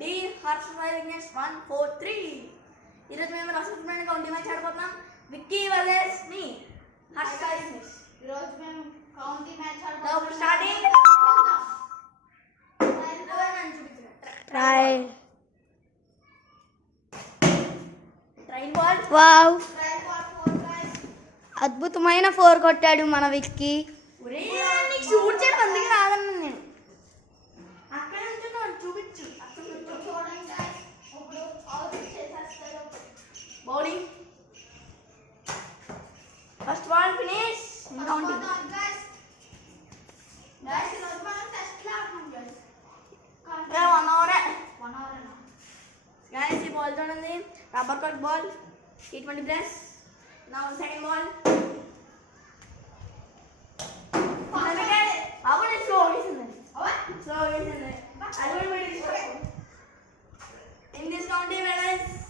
D Harsha Sai Vignesh 1-4-3. ఈరోజు మేము రసప్రమైన కౌంటీ మ్యాచ్ ఆడబోతున్నాం. విక్కీ వర్సెస్ మీ హర్ష సాయి విఘ్నేష్. ఈరోజు మేము కౌంటీ మ్యాచ్ ఆడబోతున్నాం. Starting train ball. వావ్, అద్భుతమైన 4 కొట్టాడు మన విక్కీ. నీకు షూట్ చేయడం అందుకే రాదన్నా నేను. అక్కడ నుంచి చూపించు. Bowling first ball finish. Counting one అవరే. గైస్ ఈ బాల్ చూడండి, rubber cut ball, T20 plus. Now second ball. అవును స్లో వేసింది. In this county, guys.